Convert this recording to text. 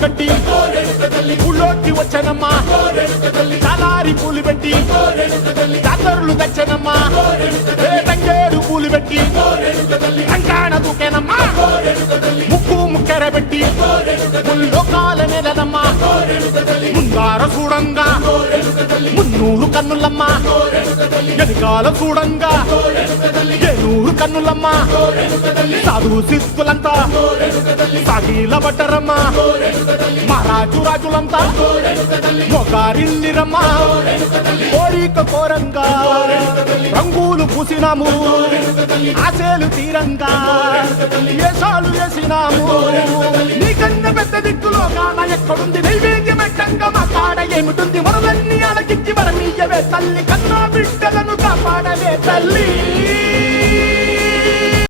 కట్టి ఊళ్ళోకి వచ్చనమ్మా, చాలారి పూలు పెట్టి జాతరులు తెచ్చనమ్మా, తంగేడు పూలు పెట్టి కంకాణ దూకేనమ్మా, ముక్కు ముక్కెర పెట్టి ముల్లోకాల నెలనమ్మా, ముందార చూడంగా మున్నూరు కన్నులమ్మా, వెనుకాల చూడంగా ఏనూరు కన్నులమ్మా, సాధు సిద్ధులంతా సాగిల పడ్డరమ్మా, మహారాజు రాజులంతా మొగారిల్లిరమ్మా, కోరిక కోరంగా రంగులు పూసినాము, ఆశలు తీరంగా ఏసాలు వేసినాము, నీకన్నా పెద్ద దిక్కులో కాన ఎక్కడుంది నైవేద్యం ఎట్టంగా మా కాడ ఏమిటుంది, మనలన్నీ అలకిచ్చి వరమీయవే తల్లి, కన్నా బిడ్డలను కాపాడవే తల్లి.